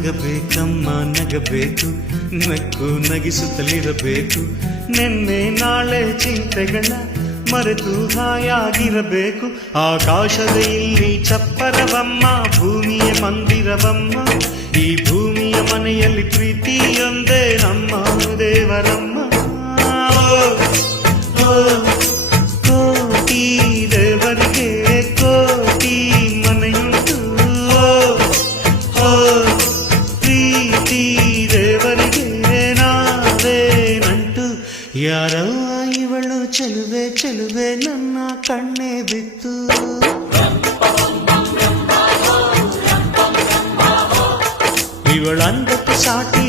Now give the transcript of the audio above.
ನಗಬೇಕಮ್ಮ ನಗಬೇಕು, ನಕ್ಕು ನಗಿಸುತ್ತಲಿರಬೇಕು, ನಿನ್ನೆ ನಾಳೆ ಚಿಂತೆಗಳ ಮರೆತು ಹಾಯಾಗಿರಬೇಕು. ಆಕಾಶದ ಇಲ್ಲಿ ಚಪ್ಪರವಮ್ಮ, ಭೂಮಿಯ ಮಂದಿರವಮ್ಮ, ಈ ಭೂಮಿಯ ಮನೆಯಲ್ಲಿ ಪ್ರೀತಿಯೊಂದೇ ನಮ್ಮ ದೇವರಮ್ಮ. ಕೋಟಿ ದೇವರಿಗೆ ಕೋಟಿ ಮನೆಯುಂಟು, ಪ್ರೀತಿ ದೇವರಿಗೆ ನಾವೇ ನಂಟು. ಯಾರವ್ವ ಇವಳು ಚೆಲುವೆ ಚೆಲುವೆ ನನ್ನ ಕಣ್ಣೇ ಬಿತ್ತು. ಇವಳಂದಕ್ಕೆ ಸಾಟಿ